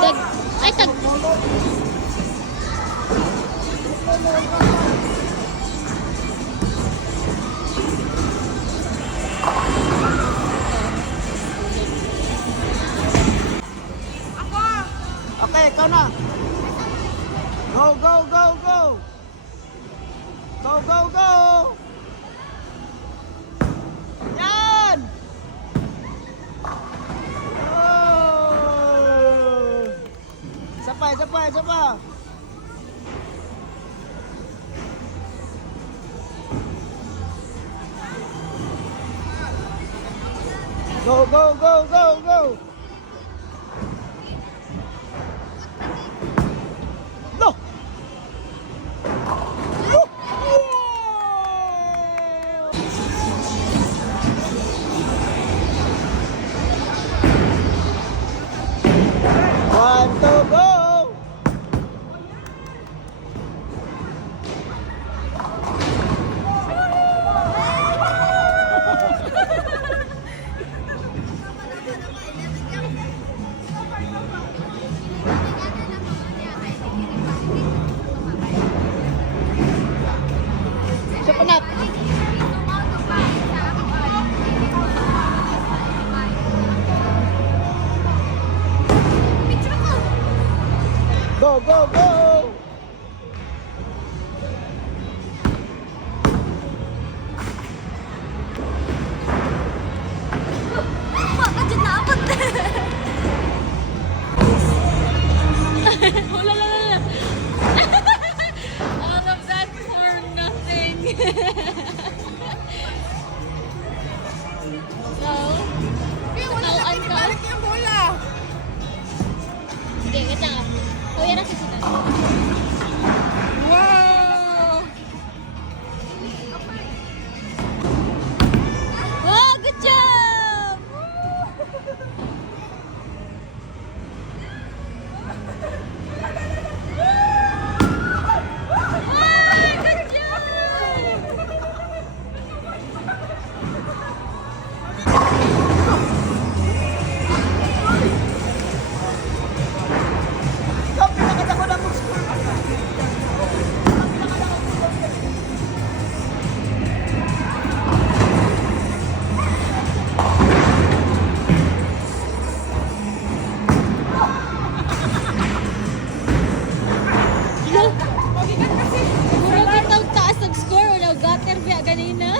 Tag. Ay, tag. Okay, ikaw na. Go, go, go, go. Go, go, go. Yan! Oh! Isa pa, isa pa, isa pa. Go, go, go, go, go. No! One, two, go! Siya panak. Go, go, go! Wala, la, la, la. All of that for nothing. So, natawan ka? yung bola! Sige, kita nga. Kuya na sila. Wow! Wow, good job! Ay, good job! Ikaw, pinakadako na mong score. Siguro kitang taas ng score. Wala gutter biya ganina.